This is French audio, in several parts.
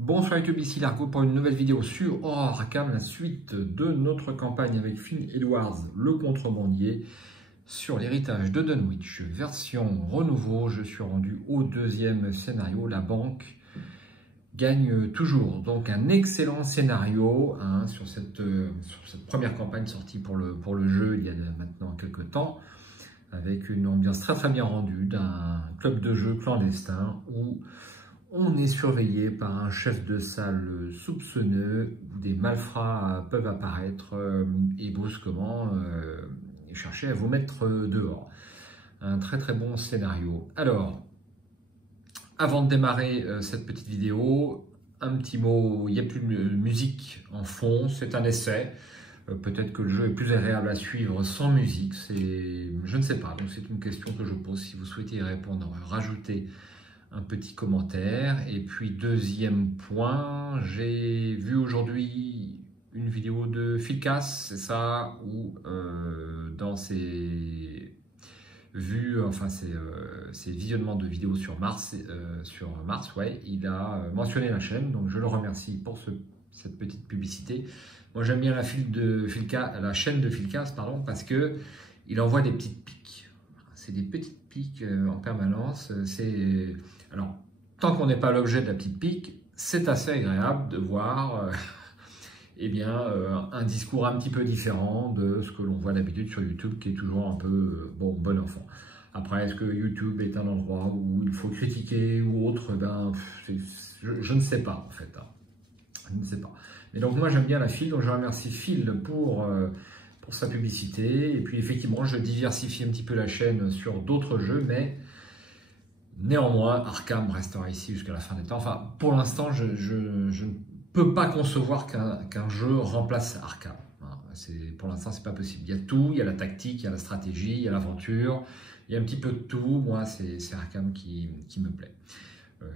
Bonsoir YouTube, ici Largo pour une nouvelle vidéo sur Horror Arkham, la suite de notre campagne avec Finn Edwards, le contrebandier, sur l'héritage de Dunwich, version renouveau. Je suis rendu au deuxième scénario, la banque gagne toujours. Donc un excellent scénario sur cette première campagne sortie pour le jeu il y a maintenant quelques temps, avec une ambiance très bien rendue d'un club de jeu clandestin où on est surveillé par un chef de salle soupçonneux où des malfrats peuvent apparaître et brusquement chercher à vous mettre dehors. Un très bon scénario. Alors, avant de démarrer cette petite vidéo, un petit mot, il n'y a plus de musique en fond, c'est un essai. Peut-être que le jeu est plus agréable à suivre sans musique, je ne sais pas, donc c'est une question que je pose. Si vous souhaitez y répondre, rajoutez un petit commentaire. Et puis deuxième point, j'ai vu aujourd'hui une vidéo de Philcas, c'est ça, où dans ses vues, enfin ses visionnements de vidéos sur Mars, ouais, il a mentionné la chaîne, donc je le remercie pour cette petite publicité. Moi j'aime bien la chaîne de Philcas, pardon, parce que il envoie des petites piques. C'est des petites piques en permanence. Alors, tant qu'on n'est pas l'objet de la petite pique, c'est assez agréable de voir un discours un petit peu différent de ce que l'on voit d'habitude sur YouTube, qui est toujours un peu bon enfant. Après, est-ce que YouTube est un endroit où il faut critiquer ou autre? Je ne sais pas en fait. Je ne sais pas. Mais donc moi j'aime bien la Phil, donc je remercie Phil pour sa publicité. Et puis effectivement, je diversifie un petit peu la chaîne sur d'autres jeux, mais néanmoins, Arkham restera ici jusqu'à la fin des temps. Enfin, pour l'instant, je ne peux pas concevoir qu'un jeu remplace Arkham. Pour l'instant, c'est pas possible. Il y a tout, il y a la tactique, il y a la stratégie, il y a l'aventure, il y a un petit peu de tout. Moi, c'est Arkham qui me plaît.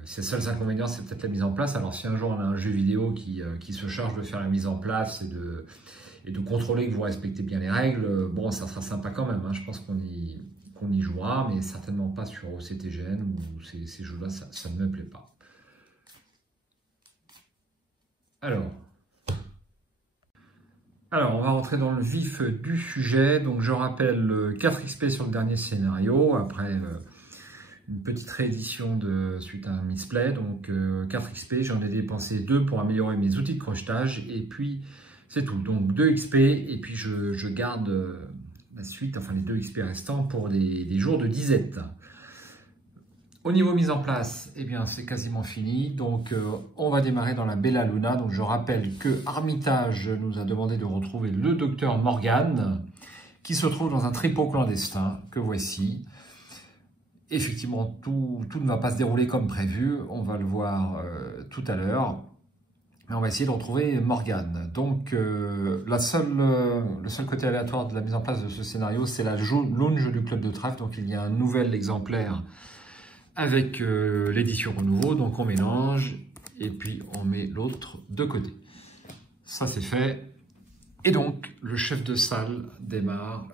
Ses seuls inconvénients, c'est peut-être la mise en place. Alors, si un jour on a un jeu vidéo qui se charge de faire la mise en place et de contrôler que vous respectez bien les règles, bon, ça sera sympa quand même. Je pense qu'on y jouera, mais certainement pas sur OCTGN ou ces jeux-là, ça ne me plaît pas. Alors, on va rentrer dans le vif du sujet. Donc, je rappelle 4 XP sur le dernier scénario, après une petite réédition suite à un misplay. Donc, 4 XP, j'en ai dépensé 2 pour améliorer mes outils de crochetage, et puis c'est tout. Donc, 2 XP, et puis je garde la suite, enfin les 2 XP restants pour les jours de disette. Au niveau mise en place, eh bien c'est quasiment fini. Donc on va démarrer dans la Bella Luna. Donc je rappelle que Armitage nous a demandé de retrouver le docteur Morgan, qui se trouve dans un tripot clandestin que voici. Effectivement, tout ne va pas se dérouler comme prévu. On va le voir tout à l'heure. Mais on va essayer de retrouver Morgan. Donc, le seul côté aléatoire de la mise en place de ce scénario, c'est la lounge du club de trèfle. Donc, il y a un nouvel exemplaire avec l'édition renouveau. Donc, on mélange et puis on met l'autre de côté. Ça, c'est fait. Et donc, le chef de salle démarre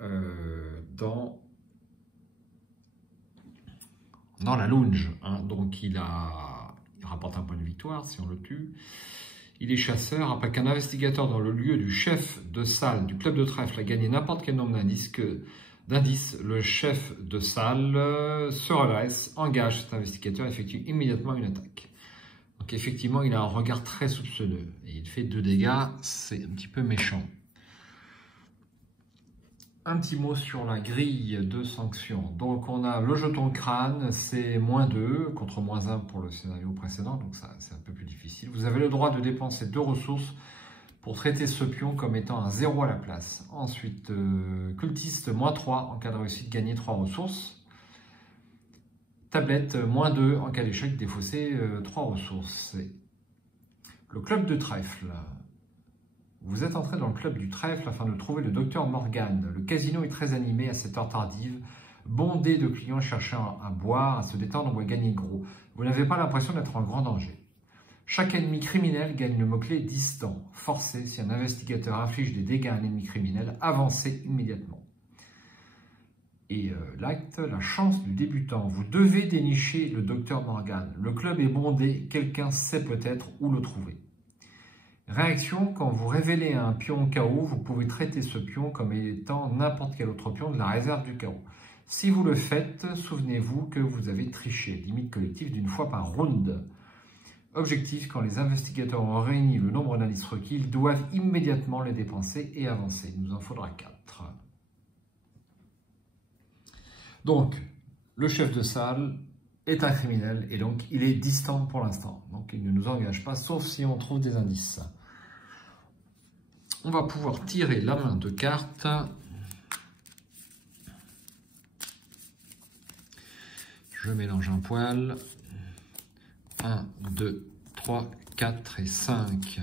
dans la lounge. Donc, il rapporte un point de victoire si on le tue. Il est chasseur après qu'un investigateur dans le lieu du chef de salle du club de trèfle a gagné n'importe quel nombre d'indices. Le chef de salle se redresse, engage cet investigateur et effectue immédiatement une attaque. Donc effectivement, il a un regard très soupçonneux et il fait 2 dégâts, c'est un petit peu méchant. Un petit mot sur la grille de sanctions. Donc on a le jeton crâne, c'est -2 contre -1 pour le scénario précédent, donc ça c'est un peu plus difficile. Vous avez le droit de dépenser 2 ressources pour traiter ce pion comme étant un 0 à la place. Ensuite, cultiste -3 en cas de réussite, gagner 3 ressources. Tablette -2 en cas d'échec, défausser 3 ressources. Le club de trèfle. Vous êtes entré dans le club du trèfle afin de trouver le docteur Morgan. Le casino est très animé à cette heure tardive, bondé de clients cherchant à boire, à se détendre ou à gagner gros. Vous n'avez pas l'impression d'être en grand danger. Chaque ennemi criminel gagne le mot-clé distant. Forcé, si un investigateur inflige des dégâts à un ennemi criminel, avancez immédiatement. Et l'acte, la chance du débutant. Vous devez dénicher le docteur Morgan. Le club est bondé, quelqu'un sait peut-être où le trouver. Réaction, quand vous révélez un pion KO, vous pouvez traiter ce pion comme étant n'importe quel autre pion de la réserve du KO. Si vous le faites, souvenez-vous que vous avez triché. Limite collective d'une fois par round. Objectif, quand les investigateurs ont réuni le nombre d'indices requis, ils doivent immédiatement les dépenser et avancer. Il nous en faudra 4. Donc, le chef de salle est un criminel et donc il est distant pour l'instant. Donc il ne nous engage pas, sauf si on trouve des indices. On va pouvoir tirer la main de cartes. Je mélange un poil. 1, 2, 3, 4 et 5.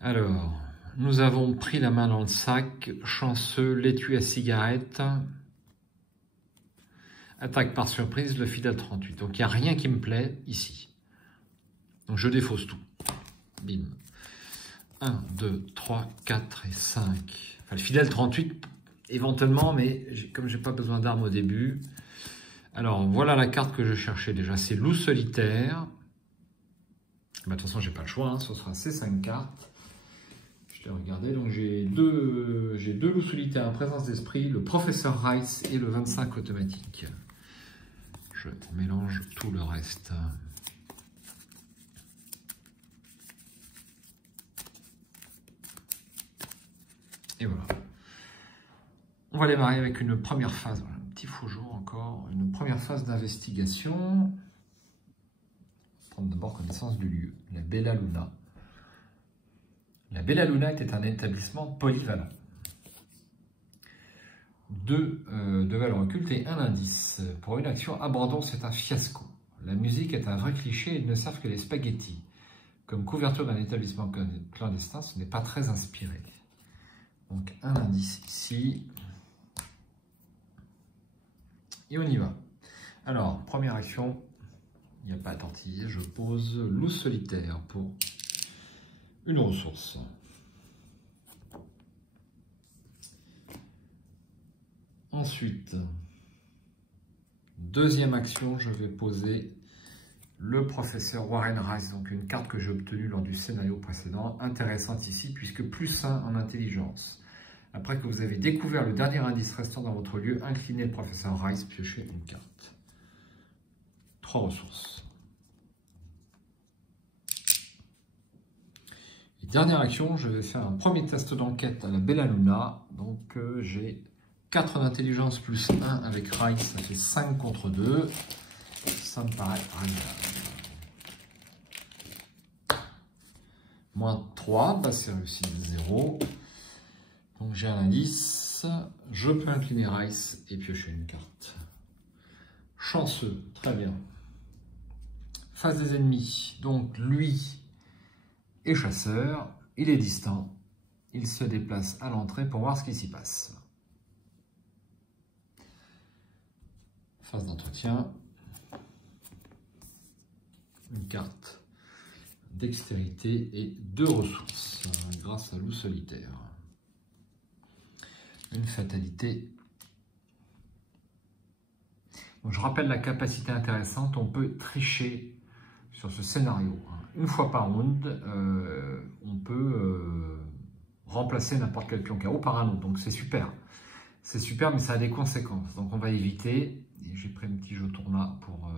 Alors, nous avons pris la main dans le sac. Chanceux, l'étui à cigarette. Attaque par surprise, le fidèle 38. Donc, il n'y a rien qui me plaît ici. Donc, je défausse tout. Bim. 1, 2, 3, 4 et 5. Enfin, le fidèle 38, éventuellement, mais comme je n'ai pas besoin d'armes au début. Alors, voilà la carte que je cherchais déjà. C'est loup solitaire. Bah, de toute façon, j'ai pas le choix. Hein. Ce sera ces 5 cartes. Je l'ai regardé. Donc, j'ai deux loups solitaires en présence d'esprit, le professeur Rice et le 25 automatique. Je mélange tout le reste. Et voilà. On va démarrer avec une première phase. Voilà, un petit faux jour encore. Une première phase d'investigation. Prendre d'abord connaissance du lieu. La Bella Luna. La Bella Luna était un établissement polyvalent. 2 de valeur occulte et 1 indice. Pour une action, abandon, c'est un fiasco. La musique est un vrai cliché et ils ne servent que les spaghettis. Comme couverture d'un établissement clandestin, ce n'est pas très inspiré. Donc un indice ici. Et on y va. Alors, première action, il n'y a pas à tortiller, je pose loup solitaire pour une ressource. Ensuite, deuxième action, je vais poser le professeur Warren Rice, donc une carte que j'ai obtenue lors du scénario précédent, intéressante ici, puisque plus 1 en intelligence. Après que vous avez découvert le dernier indice restant dans votre lieu, inclinez le professeur Rice, piochez une carte. 3 ressources. Et dernière action, je vais faire un premier test d'enquête à la Bella Luna. Donc j'ai 4 d'intelligence plus 1 avec Rice, ça fait 5 contre 2. Ça me paraît agréable. Moins 3, bah c'est réussi de 0. Donc j'ai un indice. Je peux incliner Rice et piocher une carte. Chanceux, très bien. Face des ennemis, donc lui est chasseur, il est distant. Il se déplace à l'entrée pour voir ce qui s'y passe. Phase d'entretien. Une carte dextérité et 2 ressources grâce à loup solitaire. Une fatalité. Donc, je rappelle la capacité intéressante, on peut tricher sur ce scénario. Une fois par round, on peut remplacer n'importe quel pion KO par un autre. Donc c'est super. C'est super, mais ça a des conséquences. Donc on va éviter. Et j'ai pris un petit jeton là pour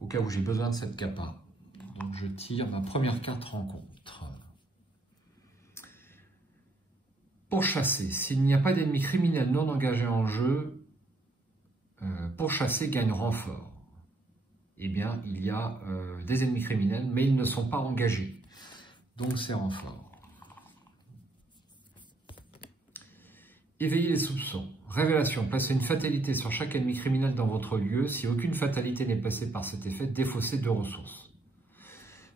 au cas où j'ai besoin de cette capa. Donc je tire ma première carte rencontre. Pour chasser, s'il n'y a pas d'ennemis criminels non engagés en jeu, pour chasser gagne renfort. Eh bien, il y a des ennemis criminels, mais ils ne sont pas engagés. Donc c'est renfort. Éveiller les soupçons. Révélation. Placez une fatalité sur chaque ennemi criminel dans votre lieu. Si aucune fatalité n'est passée par cet effet, défaussez 2 ressources.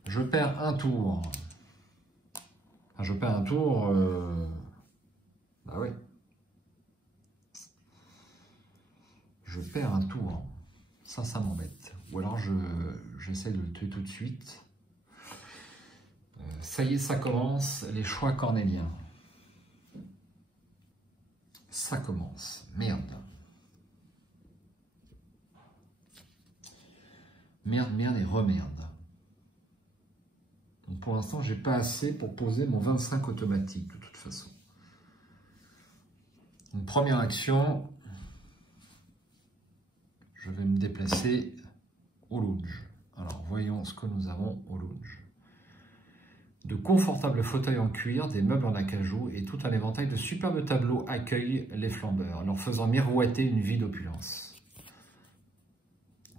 Je perds un tour. Enfin, je perds un tour. Bah oui. Je perds un tour. Ça m'embête. Ou alors j'essaie de le tuer tout de suite. Ça y est, ça commence. Les choix cornéliens. Ça commence. Merde. Merde, merde et remerde. Donc pour l'instant, j'ai pas assez pour poser mon 25 automatique de toute façon. Une première action, je vais me déplacer au lounge. Alors voyons ce que nous avons au lounge. De confortables fauteuils en cuir, des meubles en acajou et tout un éventail de superbes tableaux accueillent les flambeurs, leur faisant miroiter une vie d'opulence.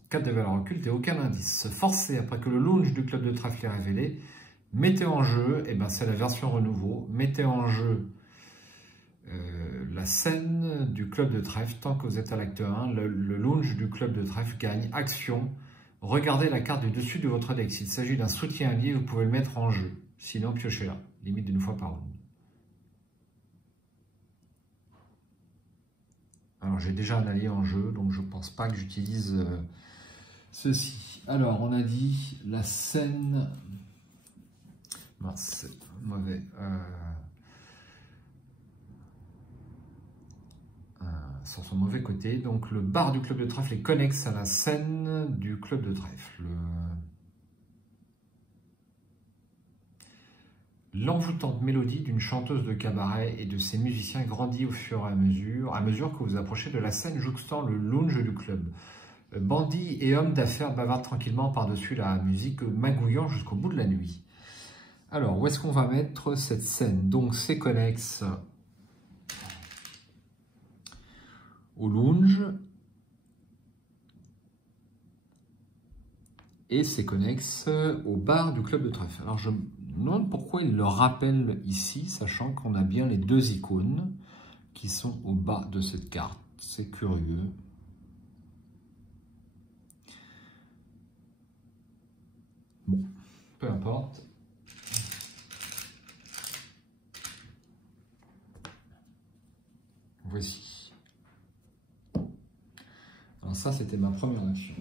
4 de valeur occulte et aucun indice. Forcé après que le lounge du club de trèfle est révélé, mettez en jeu, et ben c'est la version renouveau, mettez en jeu la scène du club de trèfle. Tant que vous êtes à l'acte 1, le lounge du club de trèfle gagne. Action, regardez la carte du dessus de votre deck. S'il s'agit d'un soutien allié, vous pouvez le mettre en jeu. Sinon, piochez-la, limite d'une fois par round. Alors, j'ai déjà un allié en jeu, donc je ne pense pas que j'utilise ceci. Alors, on a dit la scène... Mince, c'est mauvais. Sur son mauvais côté. Donc, le bar du club de trèfle est connexe à la scène du club de trèfle. L'envoûtante mélodie d'une chanteuse de cabaret et de ses musiciens grandit au fur et à mesure que vous approchez de la scène jouxtant le lounge du club. Bandits et hommes d'affaires bavardent tranquillement par-dessus la musique, magouillant jusqu'au bout de la nuit. Alors, où est-ce qu'on va mettre cette scène? Donc, c'est connexe au lounge et c'est connexe au bar du club de trèfle. Alors, je me demande pourquoi il le rappelle ici, sachant qu'on a bien les deux icônes qui sont au bas de cette carte. C'est curieux. Bon, peu importe. Voici. Alors ça, c'était ma première action.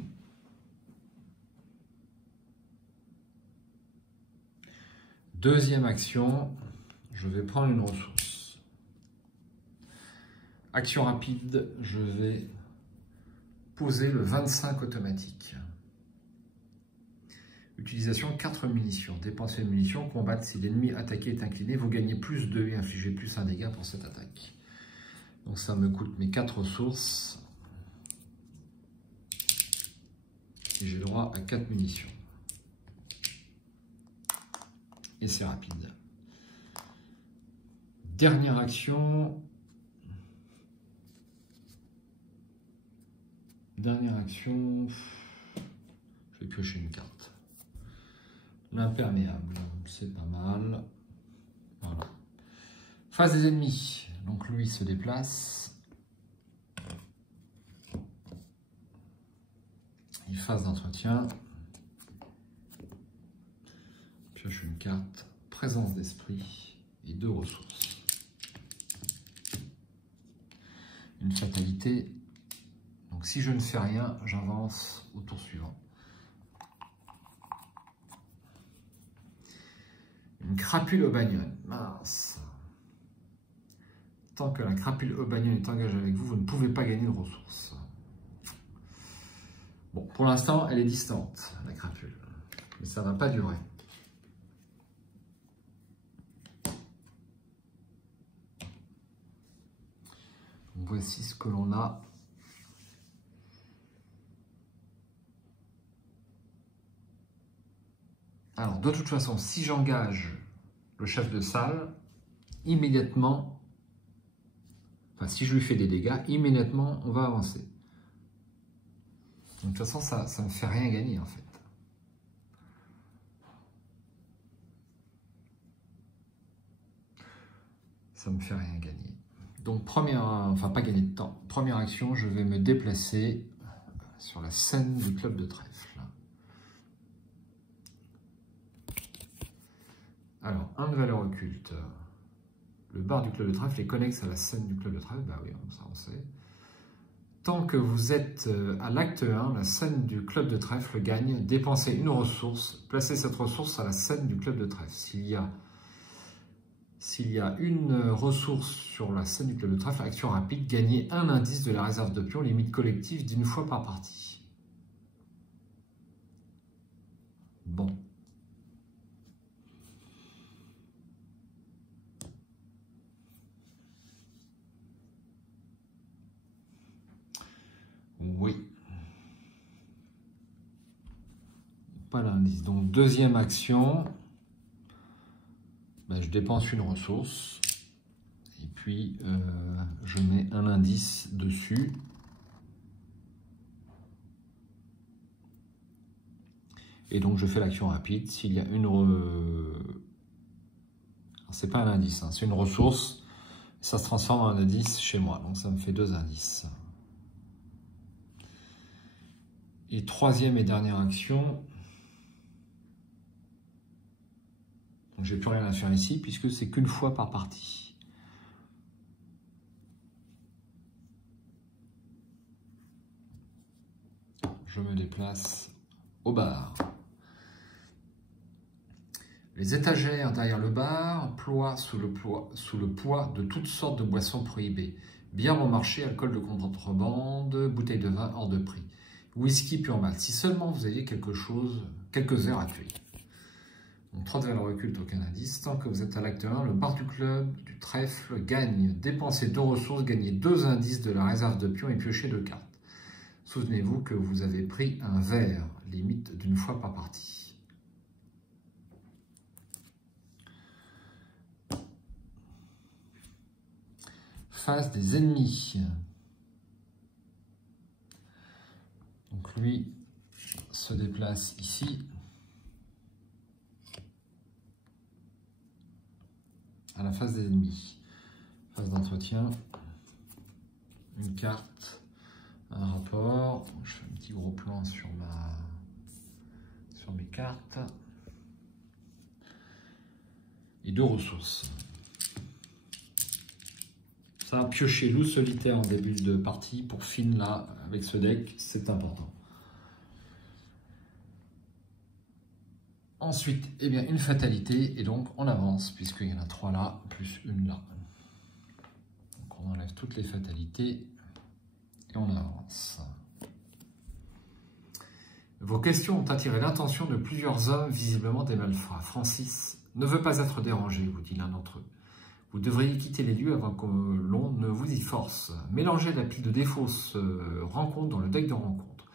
Deuxième action, je vais prendre une ressource. Action rapide, je vais poser le 25 automatique. Utilisation 4 munitions. Dépenser une munition, combattre si l'ennemi attaqué est incliné, vous gagnez plus 2 et infligez plus un dégât pour cette attaque. Donc ça me coûte mes 4 ressources. Et j'ai droit à 4 munitions. Et c'est rapide. Dernière action. Dernière action. Je vais piocher une carte. L'imperméable, c'est pas mal. Voilà. Face des ennemis. Donc lui se déplace. Il phase d'entretien. Pioche une carte, présence d'esprit et 2 ressources. Une fatalité. Donc si je ne fais rien, j'avance au tour suivant. Une crapule au bagnon. Mince. Tant que la crapule au bagnon est engagée avec vous, vous ne pouvez pas gagner de ressources. Bon, pour l'instant, elle est distante, la crapule. Mais ça ne va pas durer. Voici ce que l'on a. Alors, de toute façon, si j'engage le chef de salle, immédiatement, enfin, si je lui fais des dégâts, immédiatement, on va avancer. Donc, de toute façon, ça ne me fait rien gagner, en fait. Ça ne me fait rien gagner. Donc, enfin pas gagner de temps. Première action, je vais me déplacer sur la scène du club de trèfle. Alors, 1 de valeur occulte. Le bar du club de trèfle est connexe à la scène du club de trèfle. Bah oui, ça on sait. Tant que vous êtes à l'acte 1, la scène du club de trèfle gagne. Dépensez une ressource. Placez cette ressource à la scène du club de trèfle. S'il y a une ressource sur la scène du club de trèfle, action rapide, gagnez un indice de la réserve de pions, limite collective d'une fois par partie. Bon. Oui. Pas l'indice. Donc, deuxième action, ben, je dépense une ressource et puis je mets un indice dessus. Et donc, je fais l'action rapide. S'il y a une... C'est pas un indice, hein, c'est une ressource. Ça se transforme en un indice chez moi. Donc, ça me fait 2 indices. Et troisième et dernière action. Donc, j'ai plus rien à faire ici puisque c'est qu'une fois par partie. Je me déplace au bar. Les étagères derrière le bar ploient sous le poids de toutes sortes de boissons prohibées. Bière au marché, alcool de contrebande, bouteilles de vin hors de prix. Whisky pur malt. Si seulement vous aviez quelques heures à tuer. Donc 3 de valeur occulte, aucun indice. Tant que vous êtes à l'acte 1, le bar du club du trèfle gagne. Dépensez 2 ressources, gagnez 2 indices de la réserve de pions et piochez 2 cartes. Souvenez-vous que vous avez pris un verre, limite d'une fois par partie. Face des ennemis. Donc lui se déplace ici. À la face des ennemis. Phase d'entretien. Une carte. Un rapport. Je fais un petit gros plan sur mes cartes. Et 2 ressources. Ça, piocher loup solitaire en début de partie pour Finn là, avec ce deck, c'est important. Ensuite, eh bien, une fatalité, et donc on avance, puisqu'il y en a 3 là, plus une là. Donc on enlève toutes les fatalités, et on avance. Vos questions ont attiré l'attention de plusieurs hommes, visiblement des malfrats. Francis ne veut pas être dérangé, vous dit l'un d'entre eux. Vous devriez quitter les lieux avant que l'on ne vous y force. Mélangez la pile de défauts rencontres dans le deck de rencontre.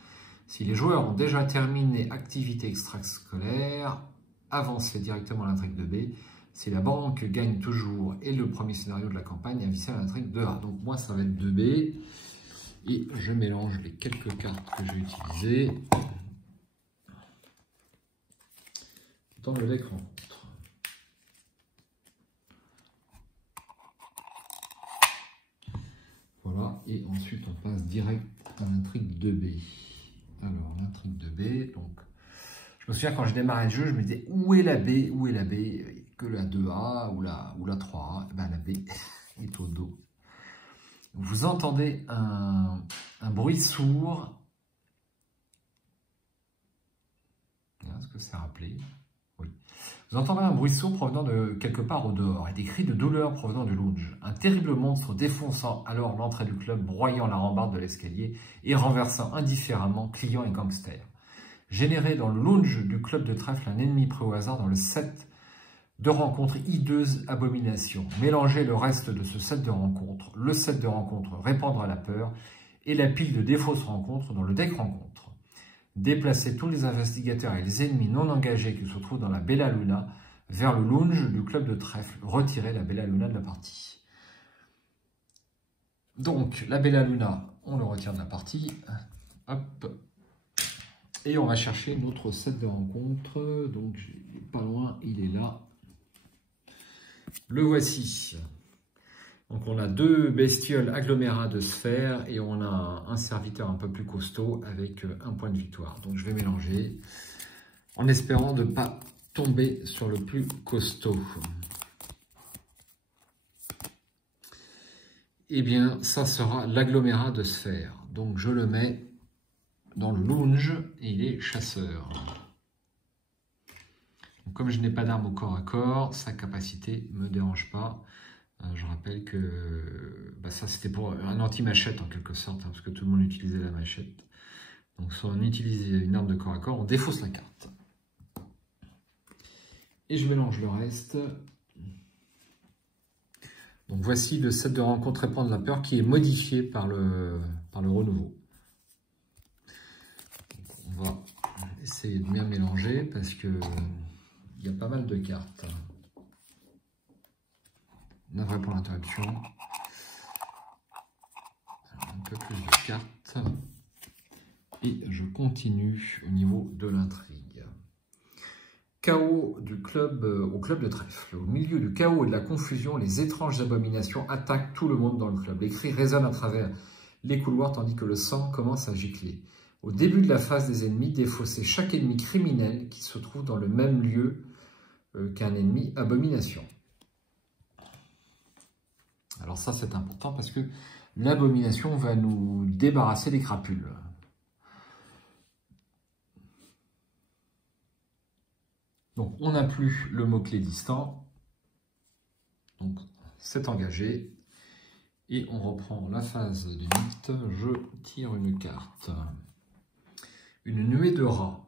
Si les joueurs ont déjà terminé activité extrascolaire, avancez directement à l'intrigue de B. Si la banque gagne toujours et le premier scénario de la campagne, avisez à l'intrigue de A. Donc moi, ça va être 2B. Et je mélange les quelques cartes que j'ai utilisées dans le deck rencontre. Voilà, et ensuite on passe direct à l'intrigue 2B. Alors, l'intrigue 2B, donc, je me souviens quand je démarrais le jeu, je me disais où est la B? Où est la B? Que la 2A ou la 3A? Ben, la B est au dos. Vous entendez un bruit sourd. Est-ce que c'est rappelé? Oui. Vous entendez un bruit sourd provenant de quelque part au dehors et des cris de douleur provenant du lounge. Un terrible monstre défonçant alors l'entrée du club, broyant la rambarde de l'escalier et renversant indifféremment clients et gangsters. Générez dans le lounge du club de trèfle un ennemi pris au hasard dans le set de rencontre hideuse abomination. Mélangez le reste de ce set de rencontre, le set de rencontre répandre la peur et la pile de des fausses rencontres dans le deck rencontre. Déplacez tous les investigateurs et les ennemis non engagés qui se trouvent dans la Bella Luna vers le lounge du club de trèfle. Retirez la Bella Luna de la partie. Donc, la Bella Luna, on le retire de la partie. Hop. Et on va chercher notre set de rencontre. Donc, il n'est pas loin, il est là. Le voici. Donc on a 2 bestioles agglomérats de sphères et on a un serviteur un peu plus costaud avec 1 point de victoire. Donc je vais mélanger en espérant de ne pas tomber sur le plus costaud. Eh bien ça sera l'agglomérat de sphères. Donc je le mets dans le lounge et il est chasseur. Donc comme je n'ai pas d'arme au corps à corps, sa capacité ne me dérange pas. Je rappelle que ça c'était pour un anti-machette en quelque sorte, hein, parce que tout le monde utilisait la machette. Donc si on utilise une arme de corps à corps, on défausse la carte. Et je mélange le reste. Donc voici le set de rencontre répandre la peur qui est modifié par le renouveau. Donc on va essayer de bien mélanger parce que il y a pas mal de cartes. Navré pour l'interruption. Un peu plus de cartes. Et je continue au niveau de l'intrigue. Chaos du club, au club de trèfle. Au milieu du chaos et de la confusion, les étranges abominations attaquent tout le monde dans le club. Les cris résonnent à travers les couloirs tandis que le sang commence à gicler. Au début de la phase des ennemis, défaussez chaque ennemi criminel qui se trouve dans le même lieu qu'un ennemi abomination. Alors ça c'est important parce que l'abomination va nous débarrasser des crapules. Donc on n'a plus le mot-clé distant. Donc c'est engagé. Et on reprend la phase du mythe. Je tire une carte. Une nuée de rats.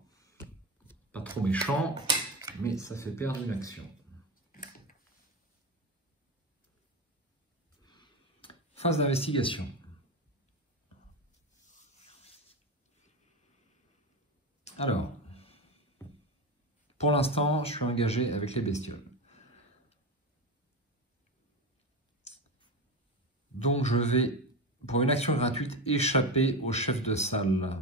Pas trop méchant, mais ça fait perdre une action. Phase d'investigation. Alors, pour l'instant, je suis engagé avec les bestioles. Donc, je vais, pour une action gratuite, échapper au chef de salle.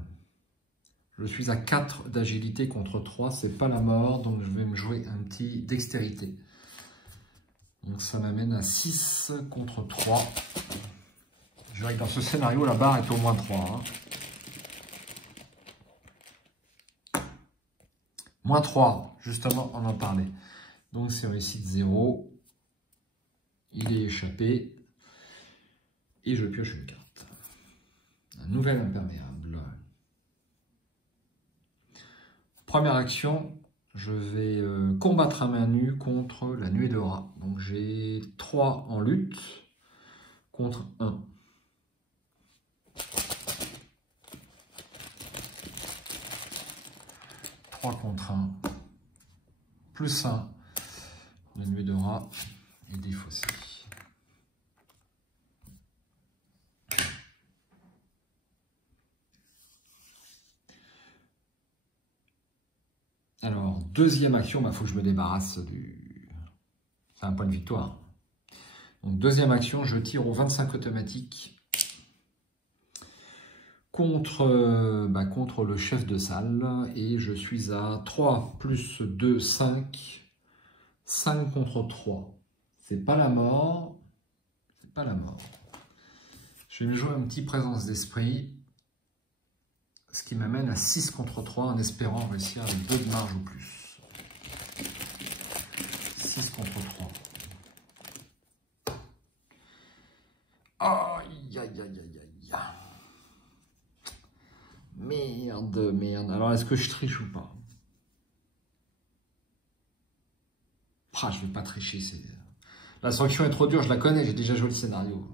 Je suis à 4 d'agilité contre 3, c'est pas la mort, donc je vais me jouer un petit dextérité. Donc, ça m'amène à 6 contre 3. Je dirais que dans ce scénario, la barre est au moins 3. Hein. Moins 3, justement, on en parlait. Donc, c'est réussite 0. Il est échappé. Et je pioche une carte. Un nouvel imperméable. Première action, je vais combattre à main nue contre la nuée de rats. Donc, j'ai 3 en lutte contre 1. Contre 1, plus 1, la nuée de rats est défaussée. Alors, deuxième action, il faut que je me débarrasse du... C'est un point de victoire. Donc, deuxième action, je tire au 25 automatique contre le chef de salle et je suis à 3 plus 2, 5. 5 contre 3. C'est pas la mort. C'est pas la mort. Je vais me jouer un petit présence d'esprit. Ce qui m'amène à 6 contre 3 en espérant réussir avec 2 de marge ou plus. 6 contre 3. Aïe, aïe, aïe, aïe, aïe. Merde, merde. Alors, est-ce que je triche ou pas? Ah, je vais pas tricher. La sanction est trop dure, je la connais, j'ai déjà joué le scénario.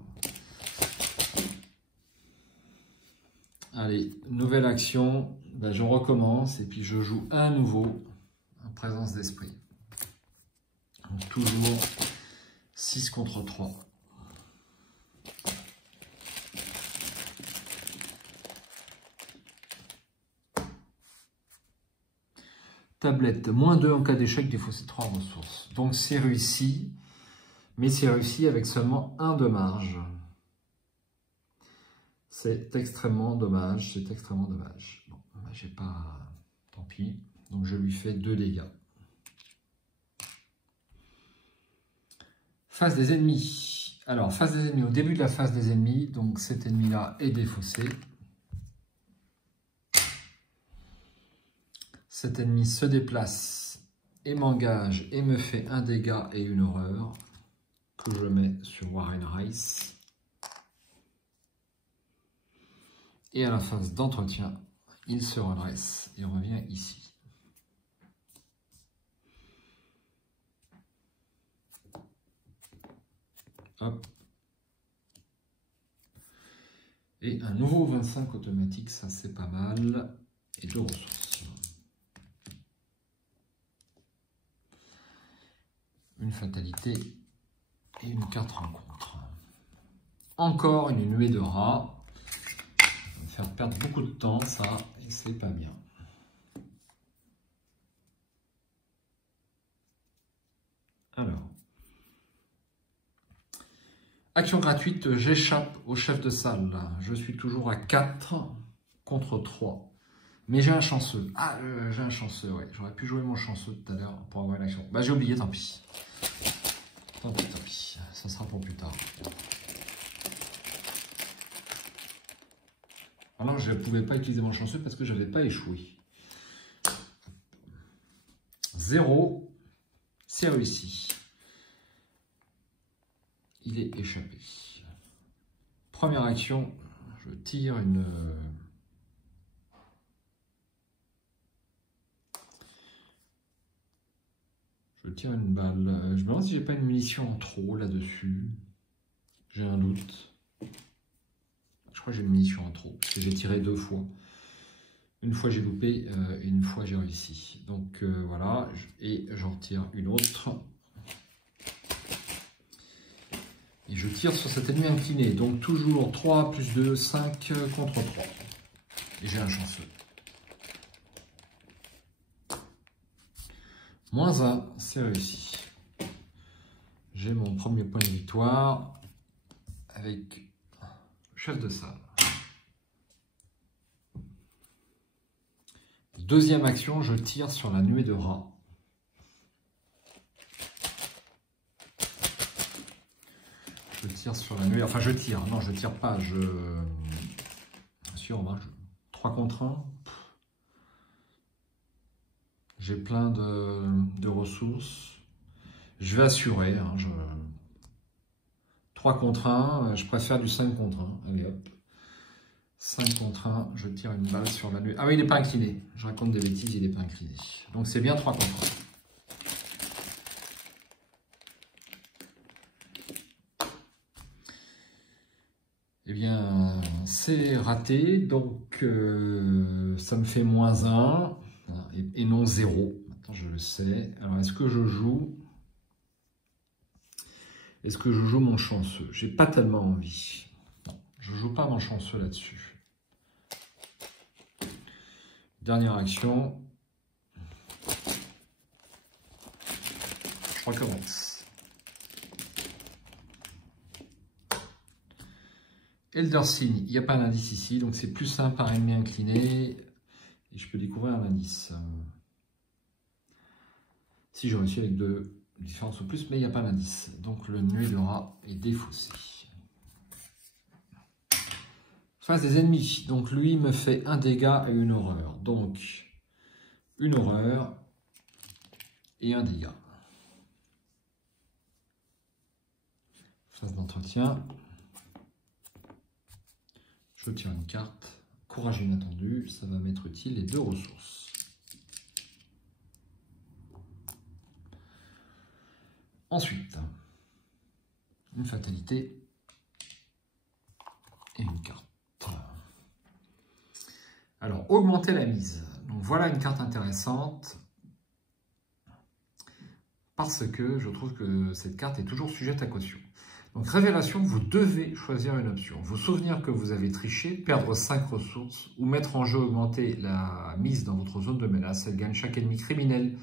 Allez, nouvelle action. Je recommence et puis je joue un nouveau en présence d'esprit. Toujours 6 contre 3. Tablette, moins 2 en cas d'échec, défausser 3 ressources. Donc c'est réussi, mais c'est réussi avec seulement 1 de marge. C'est extrêmement dommage, c'est extrêmement dommage. Bon, j'ai pas... Tant pis. Donc je lui fais 2 dégâts. Phase des ennemis. Alors, phase des ennemis, au début de la phase des ennemis, donc cet ennemi-là est défaussé. Cet ennemi se déplace et m'engage et me fait un dégât et une horreur que je mets sur Warren Rice. Et à la phase d'entretien, il se redresse et revient ici. Hop. Et un nouveau 25 automatique, ça c'est pas mal. Et 2 ressources. Une fatalité et une carte rencontre. Encore une nuée de rats. Ça va me faire perdre beaucoup de temps, ça, et c'est pas bien. Alors. Action gratuite, j'échappe au chef de salle. Je suis toujours à 4 contre 3. Mais j'ai un chanceux. Ah, j'ai un chanceux, ouais. J'aurais pu jouer mon chanceux tout à l'heure pour avoir une action. Bah, j'ai oublié, tant pis. Tant pis, tant pis. Ça sera pour plus tard. Alors, je ne pouvais pas utiliser mon chanceux parce que je n'avais pas échoué. 0, c'est réussi. Il est échappé. Première action, je tire une... Je tire une balle. Je me demande si j'ai pas une munition en trop là-dessus. J'ai un doute. Je crois que j'ai une munition en trop, parce que j'ai tiré 2 fois. Une fois j'ai loupé, et une fois j'ai réussi. Donc voilà, et j'en retire une autre. Et je tire sur cet ennemi incliné. Donc toujours 3 plus 2, 5 contre 3. Et j'ai un chanceux. Moins 1, c'est réussi. J'ai mon premier point de victoire avec le chef de salle. Deuxième action, je tire sur la nuée de rats. Je tire sur la nuée, enfin je tire, non je tire pas, sur 3 contre 1. J'ai plein de ressources. Je vais assurer. 3 contre 1, je préfère du 5 contre 1. Allez hop. 5 contre 1, je tire une balle sur la nuée. Ah oui, il n'est pas incliné. Je raconte des bêtises, il n'est pas incliné. Donc c'est bien 3 contre 1. Eh bien, c'est raté. Donc ça me fait moins 1 et non 0. Maintenant, je le sais. Alors, est-ce que je joue? Est-ce que je joue mon chanceux? J'ai pas tellement envie. Non, je joue pas mon chanceux là-dessus. Dernière action. Je recommence. Elder Sign, il n'y a pas d'indice ici, donc c'est plus simple par ennemi incliné. Et je peux découvrir un indice. Si je réussis avec 2 différences ou plus, mais il n'y a pas d'indice. Donc le nuée de rat est défaussé. Face des ennemis. Donc lui me fait un dégât et une horreur. Donc une horreur et un dégât. Phase d'entretien. Je tire une carte. Courage inattendu. Ça va m'être utile. Les 2 ressources. Ensuite, une fatalité et une carte. Alors, augmenter la mise. Donc, voilà une carte intéressante parce que je trouve que cette carte est toujours sujette à caution. Donc, révélation, vous devez choisir une option. Vous souvenir que vous avez triché, perdre 5 ressources ou mettre en jeu augmenter la mise dans votre zone de menace. Elle gagne chaque ennemi criminel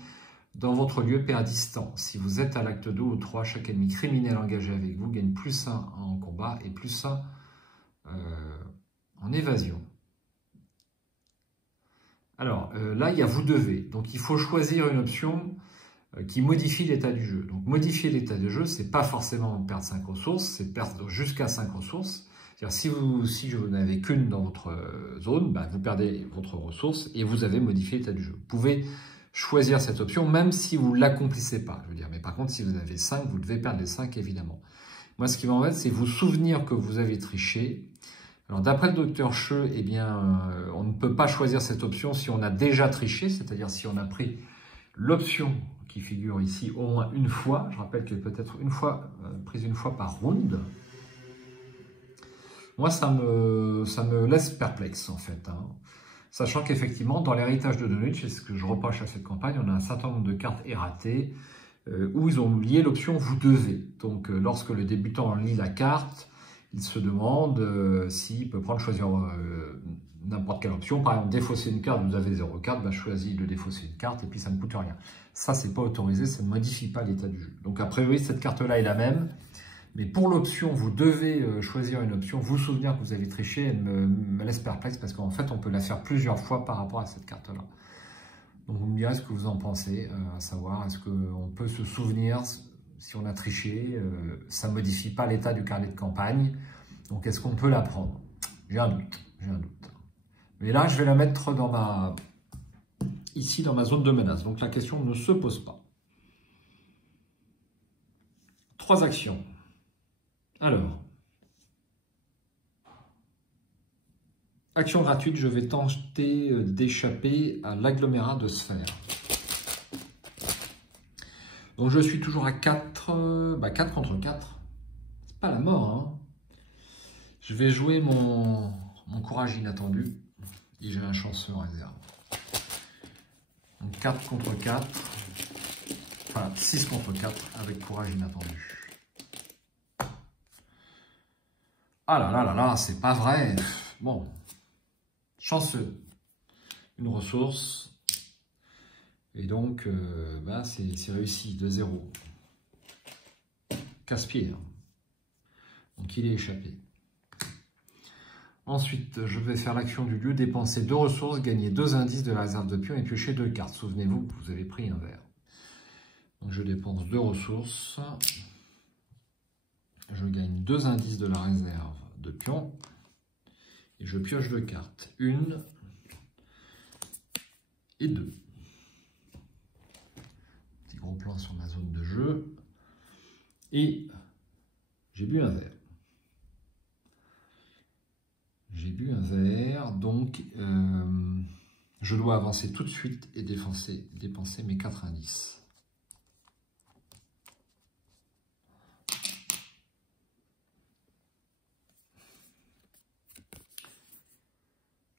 dans votre lieu perd distance. Si vous êtes à l'acte 2 ou 3, chaque ennemi criminel engagé avec vous gagne plus 1 en combat et plus 1 en évasion. Alors là, il y a vous devez. Donc il faut choisir une option qui modifie l'état du jeu. Donc modifier l'état du jeu, c'est pas forcément perdre 5 ressources, c'est perdre jusqu'à 5 ressources. C'est-à-dire si vous n'avez qu'une dans votre zone, bah, vous perdez votre ressource et vous avez modifié l'état du jeu. Vous pouvez choisir cette option, même si vous ne l'accomplissez pas. Je veux dire, mais par contre, si vous avez 5, vous devez perdre les 5, évidemment. Moi, ce qui m'embête, c'est vous souvenir que vous avez triché. Alors, d'après le docteur Cheux, eh bien, on ne peut pas choisir cette option si on a déjà triché, c'est-à-dire si on a pris l'option qui figure ici au moins une fois. Je rappelle qu'elle peut être prise une fois par round. Moi, ça me laisse perplexe, en fait. Hein. Sachant qu'effectivement, dans l'héritage de Dunwich, c'est ce que je reproche à cette campagne, on a un certain nombre de cartes erratées où ils ont lié l'option « vous devez ». Donc, lorsque le débutant lit la carte, il se demande s'il peut choisir n'importe quelle option. Par exemple, défausser une carte, vous avez 0 carte, bah, choisis de défausser une carte et puis ça ne coûte rien. Ça, c'est pas autorisé, ça ne modifie pas l'état du jeu. Donc, a priori, cette carte-là est la même. Mais pour l'option, vous devez choisir une option. Vous souvenir que vous avez triché, elle me laisse perplexe parce qu'en fait, on peut la faire plusieurs fois par rapport à cette carte-là. Donc, vous me direz ce que vous en pensez, à savoir, est-ce qu'on peut se souvenir si on a triché, ça ne modifie pas l'état du carnet de campagne. Donc, est-ce qu'on peut la prendre? J'ai un doute, Mais là, je vais la mettre ici dans ma zone de menace. Donc, la question ne se pose pas. 3 actions. Alors, action gratuite, je vais tenter d'échapper à l'agglomérat de sphères. Donc je suis toujours à 4, 4 contre 4. C'est pas la mort, hein. Je vais jouer mon courage inattendu et j'ai un chanceux en réserve. Donc 4 contre 4, enfin 6 contre 4 avec courage inattendu. Ah là là là là, c'est pas vrai. Bon, chanceux. Une ressource. Et donc, c'est réussi, de 0. Casse-pied. Hein. Donc, il est échappé. Ensuite, je vais faire l'action du lieu, dépenser 2 ressources, gagner 2 indices de la réserve de pions et piocher 2 cartes. Souvenez-vous que vous avez pris un vert. Donc, je dépense 2 ressources. Je gagne 2 indices de la réserve de pions. Et je pioche 2 cartes. 1 et 2. Petit gros plan sur ma zone de jeu. Et j'ai bu un verre. J'ai bu un verre, donc je dois avancer tout de suite et dépenser mes 4 indices.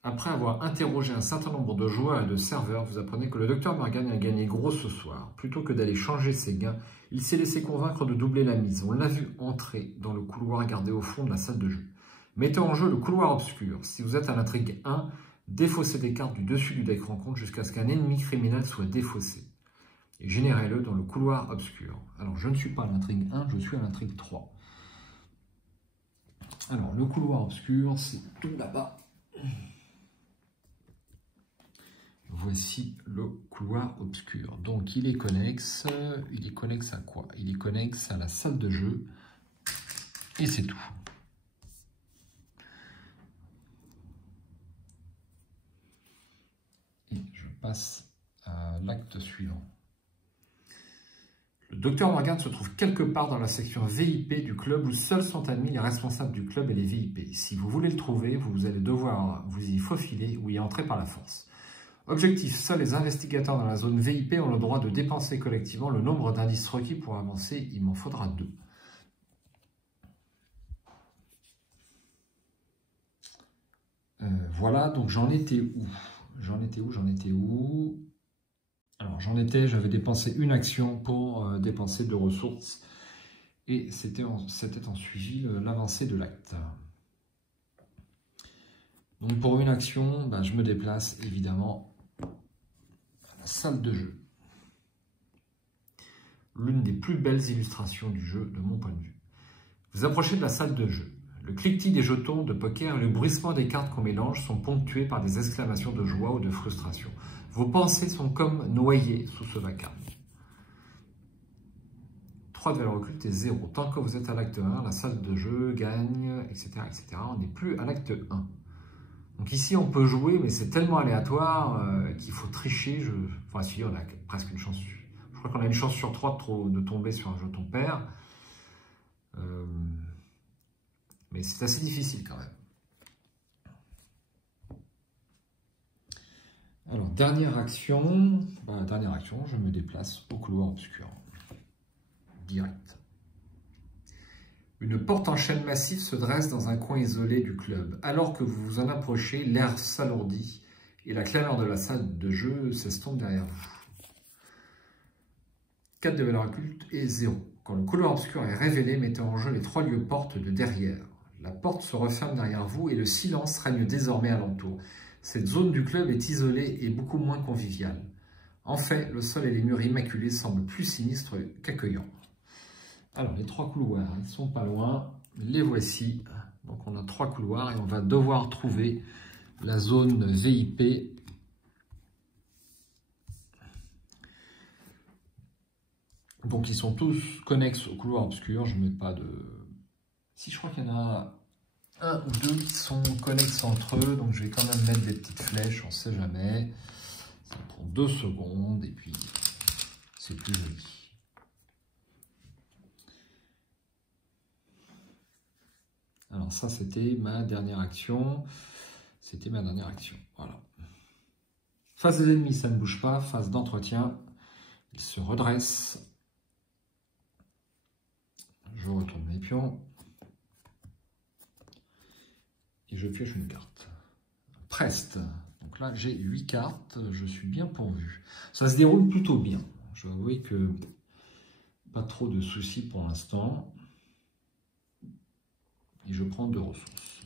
Après avoir interrogé un certain nombre de joueurs et de serveurs, vous apprenez que le Dr Morgan a gagné gros ce soir. Plutôt que d'aller changer ses gains, il s'est laissé convaincre de doubler la mise. On l'a vu entrer dans le couloir gardé au fond de la salle de jeu. Mettez en jeu le couloir obscur. Si vous êtes à l'intrigue 1, défaussez des cartes du dessus du deck rencontre jusqu'à ce qu'un ennemi criminel soit défaussé. Et générez-le dans le couloir obscur. Alors, je ne suis pas à l'intrigue 1, je suis à l'intrigue 3. Alors, le couloir obscur, c'est tout là-bas. Voici le couloir obscur. Donc, il est connexe. Il est connexe à quoi? Il est connexe à la salle de jeu. Et c'est tout. Et je passe à l'acte suivant. Le Dr Morgan se trouve quelque part dans la section VIP du club où seuls sont admis les responsables du club et les VIP. Si vous voulez le trouver, vous allez devoir vous y faufiler ou y entrer par la force. Objectif, seuls les investigateurs dans la zone VIP ont le droit de dépenser collectivement le nombre d'indices requis pour avancer. Il m'en faudra 2. Voilà, donc j'en étais où? Alors j'avais dépensé une action pour dépenser 2 ressources. Et c'était en suivi l'avancée de l'acte. Donc pour une action, je me déplace évidemment à la salle de jeu. L'une des plus belles illustrations du jeu de mon point de vue. Vous approchez de la salle de jeu. Le cliquetis des jetons de poker et le bruissement des cartes qu'on mélange sont ponctués par des exclamations de joie ou de frustration. Vos pensées sont comme noyées sous ce vacarme. 3 de valeur occulte et 0. Tant que vous êtes à l'acte 1, la salle de jeu gagne, etc. etc. On n'est plus à l'acte 1. Donc ici, on peut jouer, mais c'est tellement aléatoire qu'il faut tricher. Enfin, si, on a presque une chance. Je crois qu'on a une chance sur 3 de tomber sur un jeton pair. Mais c'est assez difficile quand même. Alors, dernière action, je me déplace au couloir obscur. Direct. Une porte en chêne massif se dresse dans un coin isolé du club. Alors que vous vous en approchez, l'air s'alourdit et la clameur de la salle de jeu s'estompe derrière vous. 4 de valeur occulte et 0. Quand le couloir obscur est révélé, mettez en jeu les 3 lieux portes de derrière. La porte se referme derrière vous et le silence règne désormais alentour. Cette zone du club est isolée et beaucoup moins conviviale. En fait, le sol et les murs immaculés semblent plus sinistres qu'accueillants. Alors, les 3 couloirs, ils sont pas loin. Les voici. Donc, on a 3 couloirs et on va devoir trouver la zone VIP. Donc, ils sont tous connexes au couloir obscur. Je ne mets pas de... Si, je crois qu'il y en a un ou deux qui sont connexes entre eux. Donc, je vais quand même mettre des petites flèches, on ne sait jamais. Ça prend 2 secondes et puis c'est plus joli. Alors, ça, c'était ma dernière action. Voilà. Face des ennemis, ça ne bouge pas. Phase d'entretien, il se redresse. Je retourne mes pions. Et je pioche une carte. Preste. Donc là, j'ai 8 cartes. Je suis bien pourvu. Ça se déroule plutôt bien. Je dois avouer que pas trop de soucis pour l'instant. Et je prends 2 ressources.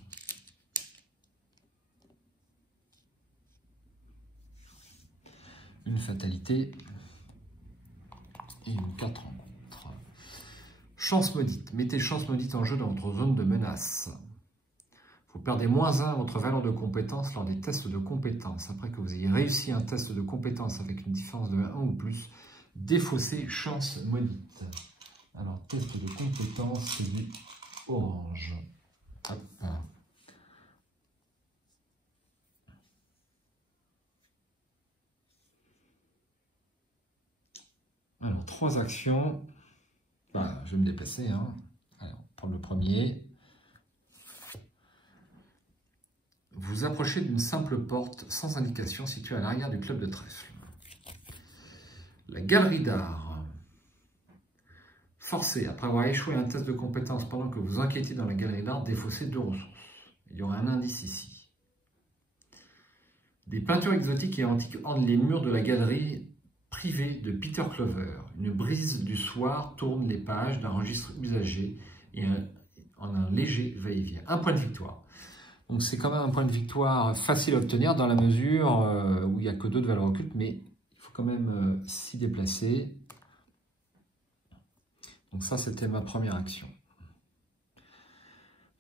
Une fatalité. Et une 4 rencontres. Chance maudite. Mettez chance maudite en jeu dans votre zone de menace. Vous perdez -1 à votre valeur de compétence lors des tests de compétences. Après que vous ayez réussi un test de compétence avec une différence de 1 ou plus, défaussez chance maudite. Alors, test de compétence, c'est du orange. Hop. Alors, 3 actions. Bah, je vais me déplacer. Hein. Alors, pour le premier, vous approchez d'une simple porte sans indication située à l'arrière du club de trèfle. La galerie d'art. Forcé, après avoir échoué à un test de compétence pendant que vous enquêtiez dans la galerie d'art, défaussez 2 ressources. Il y aura un indice ici. Des peintures exotiques et antiques ornent les murs de la galerie privée de Peter Clover. Une brise du soir tourne les pages d'un registre usagé et en un léger va-et-vient. Un point de victoire. Donc c'est quand même un point de victoire facile à obtenir dans la mesure où il n'y a que 2 de valeur occulte, mais il faut quand même s'y déplacer. Donc ça, c'était ma première action.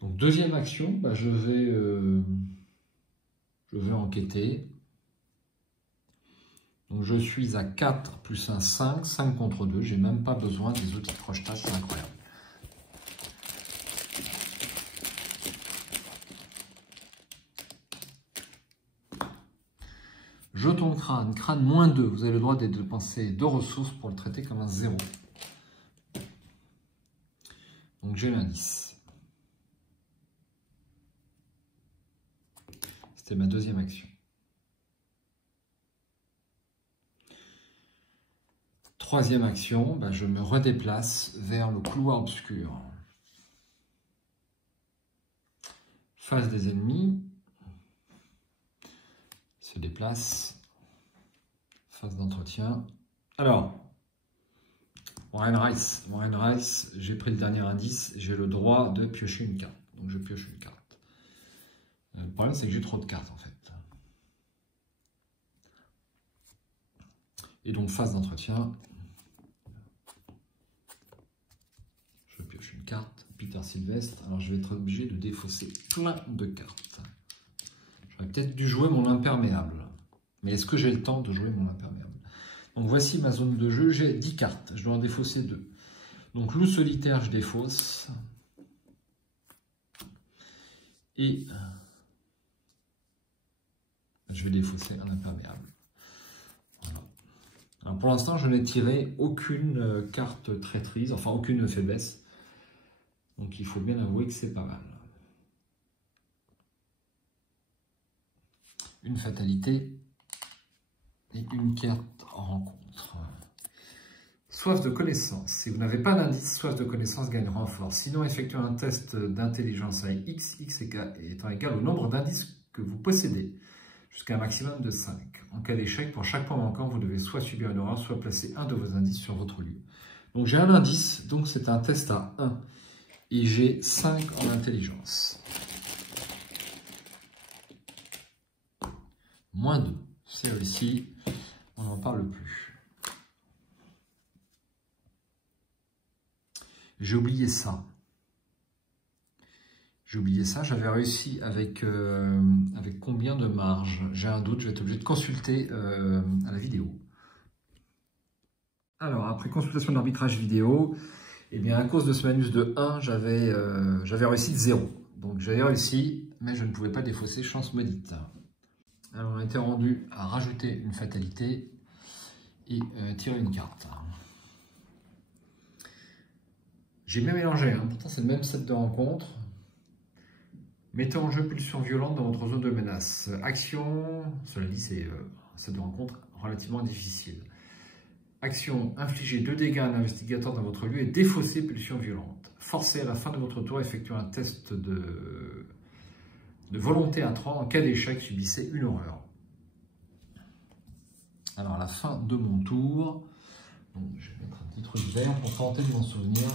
Donc deuxième action, bah, je vais enquêter. Donc je suis à 4 plus 1, 5, 5 contre 2. J'ai même pas besoin des outils de crochetage, c'est incroyable. Jeton de crâne, crâne -2. Vous avez le droit de dépenser 2 ressources pour le traiter comme un 0. Donc j'ai l'indice. C'était ma deuxième action. Troisième action, bah, je me redéplace vers le couloir obscur. Face des ennemis. Se déplace. Phase d'entretien. Alors, Warren Rice, j'ai pris le dernier indice, j'ai le droit de piocher une carte. Donc je pioche une carte. Le problème, c'est que j'ai trop de cartes en fait. Et donc phase d'entretien. Je pioche une carte. Peter Sylvestre. Alors je vais être obligé de défausser plein de cartes. J'aurais peut-être dû jouer mon imperméable. Mais est-ce que j'ai le temps de jouer mon imperméable? Donc voici ma zone de jeu, j'ai 10 cartes, je dois en défausser 2. Donc loup solitaire, je défausse. Et je vais défausser un imperméable. Voilà. Alors pour l'instant, je n'ai tiré aucune carte traîtrise, enfin aucune faiblesse. Donc il faut bien avouer que c'est pas mal. Une fatalité. et une carte rencontre. Soif de connaissance. Si vous n'avez pas d'indice, soif de connaissance gagne renfort. Sinon, effectuez un test d'intelligence avec x étant égal au nombre d'indices que vous possédez, jusqu'à un maximum de 5. En cas d'échec, pour chaque point manquant, vous devez soit subir une erreur, soit placer un de vos indices sur votre lieu. Donc j'ai un indice, donc c'est un test à 1. Et j'ai 5 en intelligence. Moins 2. C'est réussi. On n'en parle plus. J'ai oublié ça. J'ai oublié ça. J'avais réussi avec combien de marge? J'ai un doute. Je vais être obligé de consulter à la vidéo. Alors, après consultation de l'arbitrage vidéo, eh bien, à cause de ce malus de 1, j'avais réussi de 0. Donc, j'avais réussi, mais je ne pouvais pas défausser chance maudite. Alors, on a été rendu à rajouter une fatalité et tirer une carte. J'ai bien mélangé, hein. Pourtant c'est le même set de rencontres. Mettez en jeu pulsion violente dans votre zone de menace. Action, cela dit c'est un set de rencontres relativement difficile. Action, infligez 2 dégâts à un investigateur dans votre lieu et défausser pulsion violente. Forcez à la fin de votre tour à effectuer un test de volonté à 3. En cas d'échec, subissez une horreur. Alors à la fin de mon tour, donc, je vais mettre un petit truc vert pour tenter de m'en souvenir.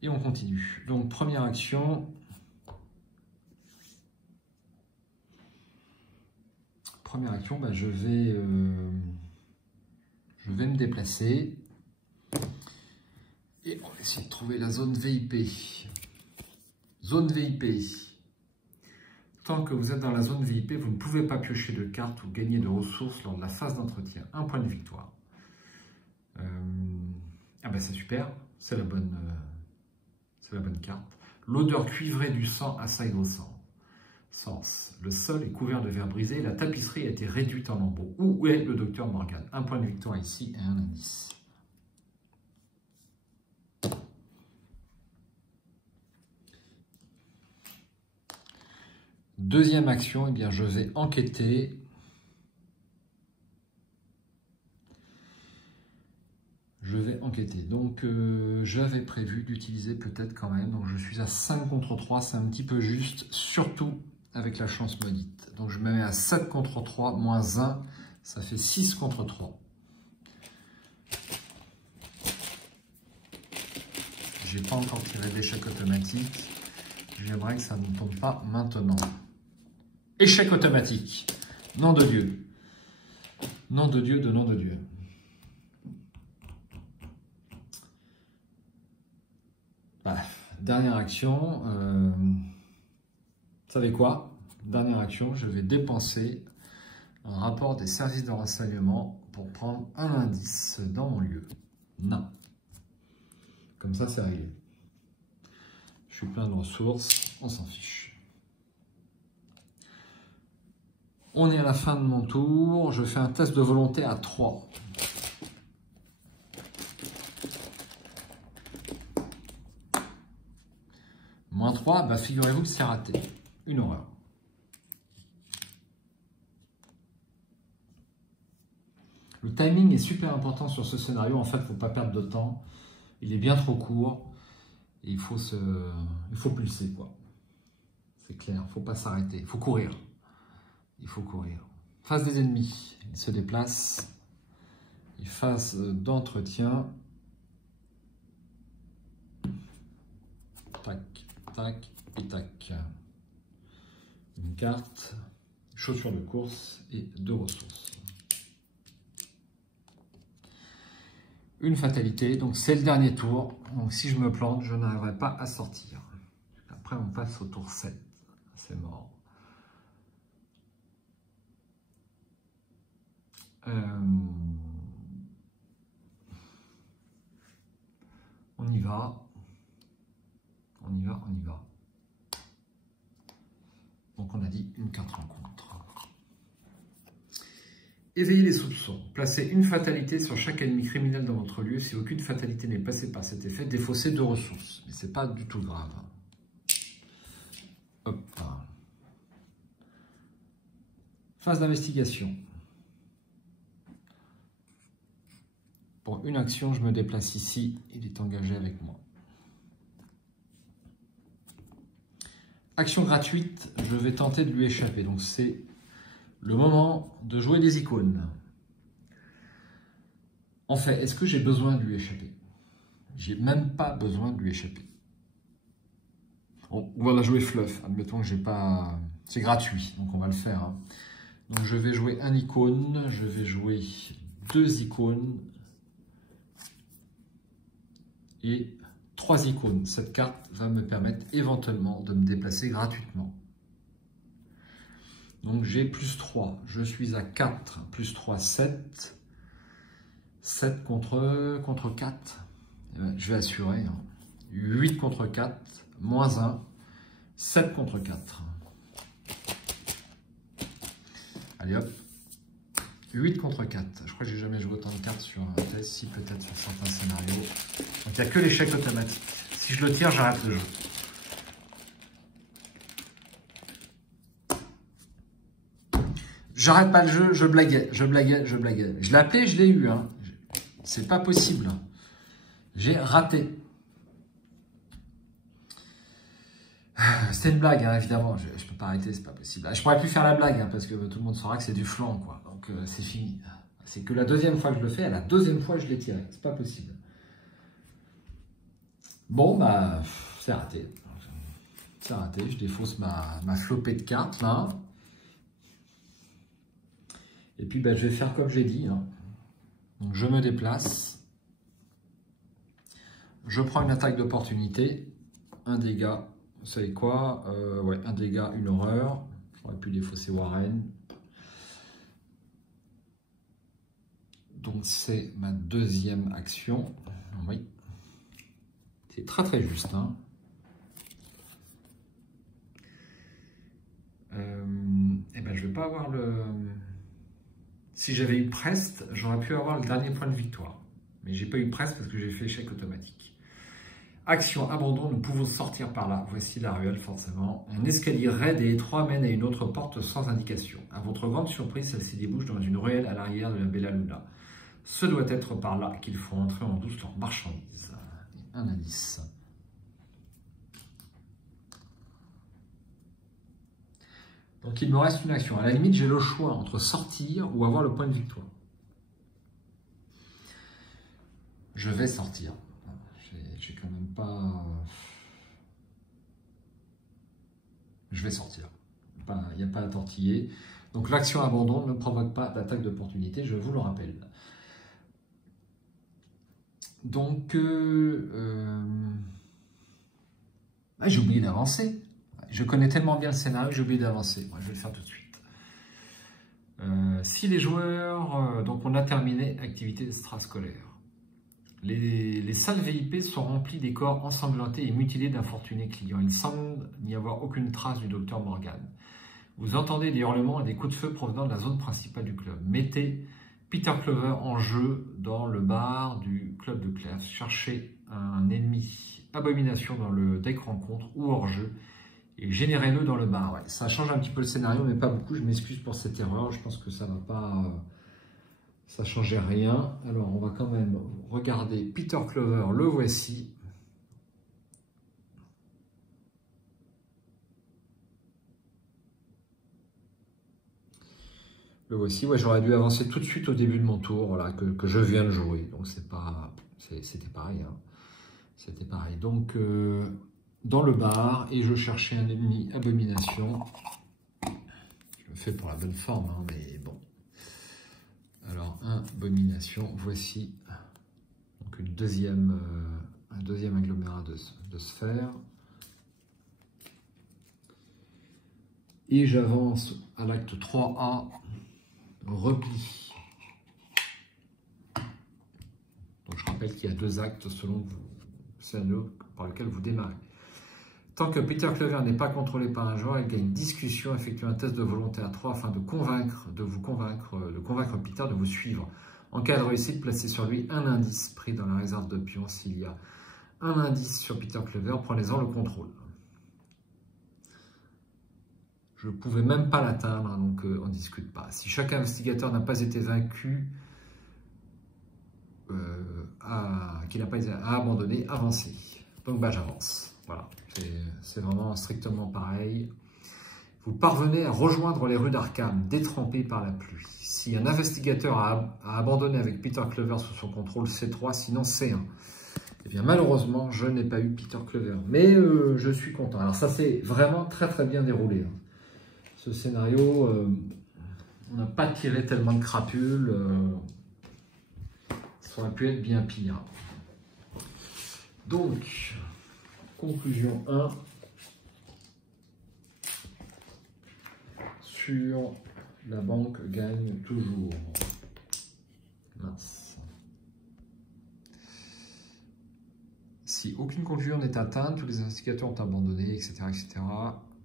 Et on continue. Donc première action. Bah, je vais me déplacer. Et on va essayer de trouver la zone VIP. Zone VIP. Tant que vous êtes dans la zone VIP, vous ne pouvez pas piocher de cartes ou gagner de ressources lors de la phase d'entretien. Un point de victoire. Ah ben c'est super, c'est la bonne carte. L'odeur cuivrée du sang assaille vos sens. Le sol est couvert de verre brisé, la tapisserie a été réduite en lambeaux. Où est le docteur Morgan? Un point de victoire ici et un indice. Deuxième action, eh bien, je vais enquêter. Donc, j'avais prévu d'utiliser peut-être quand même. Donc, je suis à 5 contre 3, c'est un petit peu juste, surtout avec la chance maudite. Donc, je me mets à 7 contre 3, moins 1, ça fait 6 contre 3. J'ai pas encore tiré d'échec automatique. J'aimerais que ça ne tombe pas maintenant. Échec automatique. Nom de Dieu. Nom de Dieu de nom de Dieu. Dernière action, vous savez quoi? Dernière action, je vais dépenser un rapport des services de renseignement pour prendre un indice dans mon lieu. Non. Comme ça, c'est réglé. Je suis plein de ressources, on s'en fiche. On est à la fin de mon tour, je fais un test de volonté à 3. Moins 3, bah figurez-vous que c'est raté. Une horreur. Le timing est super important sur ce scénario. En fait, il ne faut pas perdre de temps. Il est bien trop court. Et il faut pulser, quoi. C'est clair, il ne faut pas s'arrêter. Il faut courir. Il faut courir. Face des ennemis. Il se déplace. Et phase d'entretien. Tac. Tac et tac. Une carte, chaussures de course et 2 ressources. Une fatalité, donc c'est le dernier tour. Donc si je me plante, je n'arriverai pas à sortir. Après, on passe au tour 7. C'est mort. On y va. On y va. Donc on a dit une carte rencontre. Éveillez les soupçons. Placez une fatalité sur chaque ennemi criminel dans votre lieu. Si aucune fatalité n'est passée par cet effet, défaussez 2 ressources. Mais c'est pas du tout grave. Hop. Phase d'investigation. Pour une action, je me déplace ici. Il est engagé avec moi. Action gratuite, je vais tenter de lui échapper. Donc c'est le moment de jouer des icônes. En fait, est-ce que j'ai besoin de lui échapper? J'ai même pas besoin de lui échapper. On va la jouer fluff. Admettons que j'ai pas... C'est gratuit, donc on va le faire. Hein. Donc je vais jouer un icône, je vais jouer 2 icônes et 3 icônes. Cette carte va me permettre éventuellement de me déplacer gratuitement. Donc j'ai plus 3, je suis à 4, plus 3, 7. 7 contre 4. Eh bien, je vais assurer. Hein. 8 contre 4, moins 1, 7 contre 4. Allez hop. 8 contre 4. Je crois que j'ai jamais joué autant de cartes sur un test, si peut-être sur certains scénarios. Donc il n'y a que l'échec automatique. Si je le tire, j'arrête le jeu. J'arrête pas le jeu, je blaguais. Je l'ai appelé, je l'ai eu. Hein. C'est pas possible. J'ai raté. C'était une blague, hein, évidemment. Je ne peux pas arrêter, c'est pas possible. Je pourrais plus faire la blague, hein, parce que tout le monde saura que c'est du flanc, quoi. Donc c'est fini. C'est que la deuxième fois que je le fais, à la deuxième fois je l'ai tiré. C'est pas possible. Bon, bah, c'est raté. C'est raté. Je défausse ma flopée de cartes, là. Et puis, bah, je vais faire comme j'ai dit. Hein. Donc, je me déplace. Je prends une attaque d'opportunité. Un dégât. Vous savez quoi? Ouais, un dégât, une horreur. J'aurais pu défausser Warren. Donc, c'est ma deuxième action. Oui. C'est très, très juste. Hein. Et ben, je vais pas avoir le... Si j'avais eu Prest, j'aurais pu avoir le dernier point de victoire. Mais j'ai pas eu Prest parce que j'ai fait échec automatique. Action, abandon, nous pouvons sortir par là. Voici la ruelle, forcément. Un escalier raide et étroit mène à une autre porte sans indication. À votre grande surprise, celle-ci débouche dans une ruelle à l'arrière de la Bella Luna. Ce doit être par là qu'ils font entrer en douce leurs marchandises. Un indice. Donc il me reste une action. À la limite, j'ai le choix entre sortir ou avoir le point de victoire. Je vais sortir. J'ai quand même pas... Je vais sortir. Il n'y a pas à tortiller. Donc l'action abandon ne provoque pas d'attaque d'opportunité, je vous le rappelle. Donc, j'ai oublié d'avancer. Je connais tellement bien le scénario que j'ai oublié d'avancer. Je vais le faire tout de suite. Si les joueurs... donc on a terminé activité extrascolaire. Les salles VIP sont remplies des corps ensanglantés et mutilés d'infortunés clients. Il semble n'y avoir aucune trace du docteur Morgan. Vous entendez des hurlements et des coups de feu provenant de la zone principale du club. Mettez Peter Clover en jeu dans le bar du club de Claire. Cherchez un ennemi abomination dans le deck rencontre ou hors jeu et générez-le dans le bar. Ouais, ça change un petit peu le scénario, mais pas beaucoup. Je m'excuse pour cette erreur. Je pense que ça va pas... Ça ne changeait rien. Alors, on va quand même regarder Peter Clover. Le voici. Le voici. Ouais, j'aurais dû avancer tout de suite au début de mon tour, voilà, que je viens de jouer. Donc, c'était pareil. Hein. C'était pareil. Donc, dans le bar, et je cherchais un ennemi abomination. Je le fais pour la bonne forme, hein, mais bon. Alors, abomination, voici donc un deuxième agglomérat de sphères. Et j'avance à l'acte 3A, repli. Donc je rappelle qu'il y a 2 actes selon le scénario par lequel vous démarrez. Tant que Peter Clover n'est pas contrôlé par un joueur, il gagne discussion, effectue un test de volonté à 3 afin de convaincre Peter de vous suivre. En cas de réussite, placez sur lui un indice pris dans la réserve de pions. S'il y a un indice sur Peter Clover, prenez-en le contrôle. Je ne pouvais même pas l'atteindre, donc on ne discute pas. Si chaque investigateur n'a pas été vaincu, qu'il n'a pas été abandonné, avancez. Donc bah, j'avance. Voilà, c'est vraiment strictement pareil. Vous parvenez à rejoindre les rues d'Arkham, détrempées par la pluie. Si un investigateur a abandonné avec Peter Clover sous son contrôle, C3, sinon C1. Eh bien, malheureusement, je n'ai pas eu Peter Clover. Mais je suis content. Alors ça, c'est vraiment très très bien déroulé. Ce scénario, on n'a pas tiré tellement de crapules. Ça aurait pu être bien pire. Donc, conclusion 1. Sur la banque gagne toujours. Mince. Si aucune conclusion n'est atteinte, tous les investigateurs ont abandonné, etc., etc.,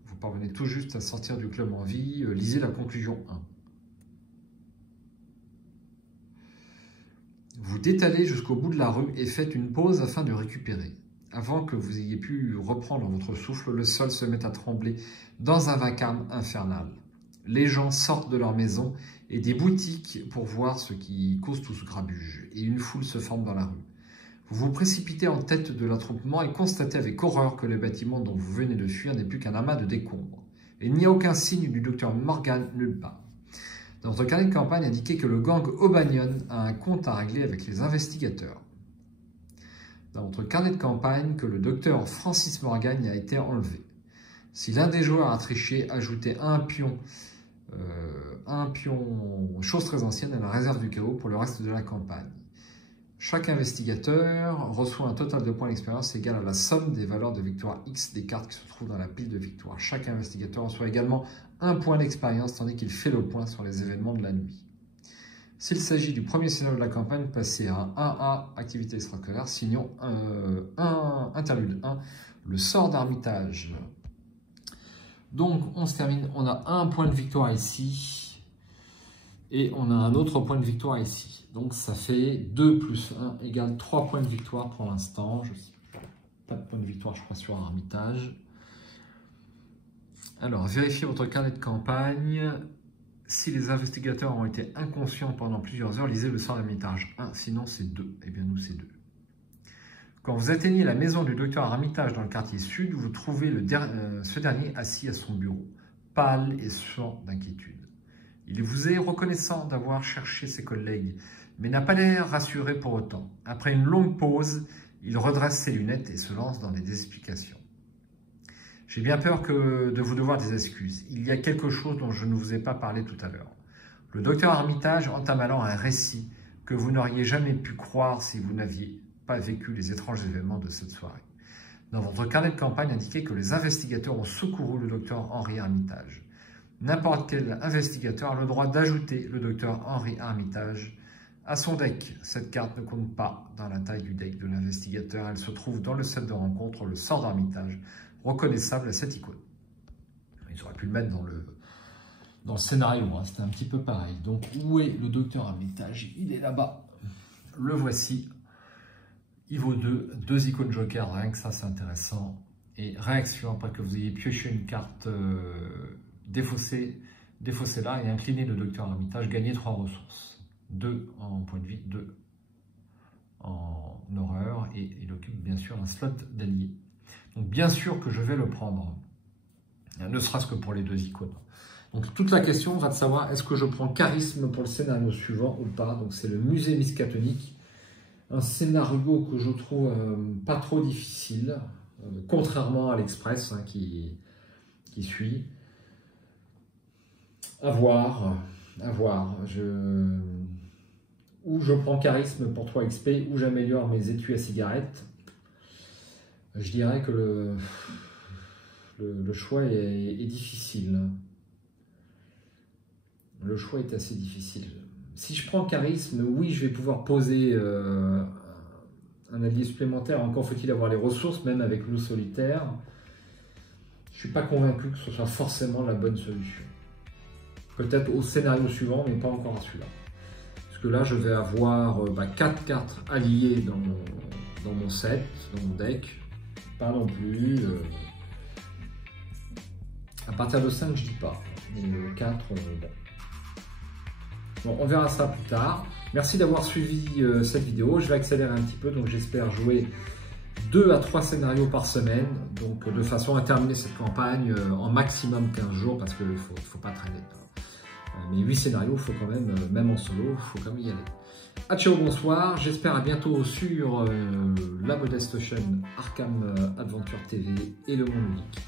vous parvenez tout juste à sortir du club en vie. Lisez la conclusion 1. Vous détalez jusqu'au bout de la rue et faites une pause afin de récupérer. Avant que vous ayez pu reprendre votre souffle, le sol se met à trembler dans un vacarme infernal. Les gens sortent de leur maison et des boutiques pour voir ce qui cause tout ce grabuge, et une foule se forme dans la rue. Vous vous précipitez en tête de l'attroupement et constatez avec horreur que le bâtiment dont vous venez de fuir n'est plus qu'un amas de décombres. Et il n'y a aucun signe du docteur Morgan nulle part. Dans votre carnet de campagne indiquait que le gang O'Banion a un compte à régler avec les investigateurs. Dans votre carnet de campagne, que le docteur Francis Morgan a été enlevé. Si l'un des joueurs a triché, ajoutez un pion, chose très ancienne, à la réserve du chaos pour le reste de la campagne. Chaque investigateur reçoit un total de points d'expérience égal à la somme des valeurs de victoire X des cartes qui se trouvent dans la pile de victoire. Chaque investigateur reçoit également un point d'expérience tandis qu'il fait le point sur les événements de la nuit. S'il s'agit du premier scénario de la campagne, passez à 1A, activité extrascolaire, sinon interlude 1, le sort d'armitage. Donc on se termine, on a un point de victoire ici, et on a un autre point de victoire ici. Donc ça fait 2 plus 1 égale 3 points de victoire pour l'instant. Pas de point de victoire, je crois, sur Armitage. Alors, vérifiez votre carnet de campagne. Si les investigateurs ont été inconscients pendant plusieurs heures, lisez le sort d'Armitage 1, sinon c'est 2. Eh bien, nous, c'est 2. Quand vous atteignez la maison du docteur Armitage dans le quartier sud, vous trouvez ce dernier assis à son bureau, pâle et suant d'inquiétude. Il vous est reconnaissant d'avoir cherché ses collègues, mais n'a pas l'air rassuré pour autant. Après une longue pause, il redresse ses lunettes et se lance dans des explications. J'ai bien peur de vous devoir des excuses. Il y a quelque chose dont je ne vous ai pas parlé tout à l'heure. Le docteur Armitage entame alors un récit que vous n'auriez jamais pu croire si vous n'aviez pas vécu les étranges événements de cette soirée. Dans votre carnet de campagne indiquait que les investigateurs ont secouru le docteur Henry Armitage. N'importe quel investigateur a le droit d'ajouter le docteur Henry Armitage à son deck. Cette carte ne compte pas dans la taille du deck de l'investigateur. Elle se trouve dans le set de rencontre, le sort d'Armitage, reconnaissable à cette icône. Ils auraient pu le mettre dans le scénario, hein. C'était un petit peu pareil. Donc, où est le docteur Armitage? Il est là-bas. Le voici. Il vaut 2. 2 icônes joker, rien que ça, c'est intéressant. Et réaction, après que vous ayez pioché une carte défaussée là et incliné le docteur Armitage, gagnez 3 ressources. 2 en point de vie, 2 en horreur, et il occupe bien sûr un slot d'allié. Donc bien sûr que je vais le prendre, ne serait-ce que pour les 2 icônes. Donc toute la question va de savoir, est-ce que je prends charisme pour le scénario suivant ou pas? Donc c'est le musée miskatonique, un scénario que je trouve pas trop difficile, contrairement à l'Express, hein, qui suit. À voir. Ou je prends charisme pour 3 XP, ou j'améliore mes étuis à cigarettes. Je dirais que le choix est difficile. Le choix est assez difficile. Si je prends charisme, oui, je vais pouvoir poser un allié supplémentaire. Encore faut-il avoir les ressources, même avec loup solitaire. Je ne suis pas convaincu que ce soit forcément la bonne solution. Peut-être au scénario suivant, mais pas encore à celui-là. Parce que là, je vais avoir 4 cartes alliées dans mon set, dans mon deck. Pas non plus. À partir de 5, je dis pas. Mais le 4, bon. Bon, on verra ça plus tard. Merci d'avoir suivi cette vidéo. Je vais accélérer un petit peu, donc j'espère jouer 2 à 3 scénarios par semaine, donc de façon à terminer cette campagne en maximum 15 jours, parce qu'il ne faut pas traîner. Mais 8 scénarios, il faut quand même en solo, il faut quand même y aller. A ciao, bonsoir, j'espère à bientôt sur la modeste chaîne Arkham Adventure TV et le monde unique.